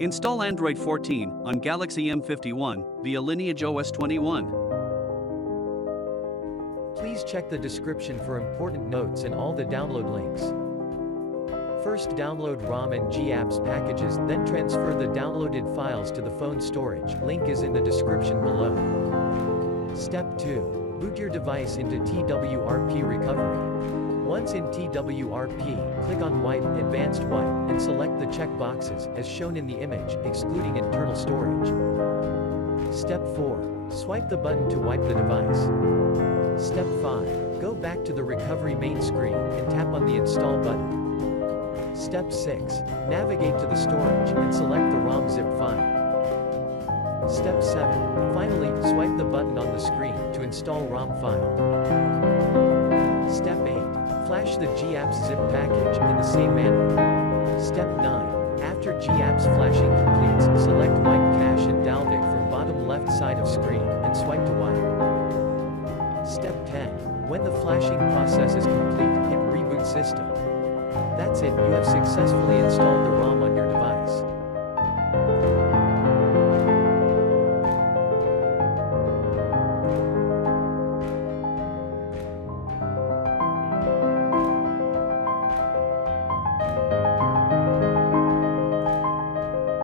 Install Android 14 on Galaxy M51 via LineageOS 21. Please check the description for important notes and all the download links. First, download ROM and GApps packages, then transfer the downloaded files to the phone storage. Link is in the description below. Step 2. Boot your device into TWRP recovery. Once in TWRP, click on Wipe, Advanced Wipe, and select the check boxes, as shown in the image, excluding internal storage. Step 4. Swipe the button to wipe the device. Step 5. Go back to the recovery main screen, and tap on the Install button. Step 6. Navigate to the storage, and select the ROM zip file. Step 7. Finally, swipe the button on the screen to install ROM file. Step 8. Flash the GApps zip package in the same manner. Step 9. After GApps flashing completes, select Wipe Cache and Dalvik from bottom left side of screen, and swipe to wipe. Step 10. When the flashing process is complete, hit Reboot System. That's it, you have successfully installed the ROM on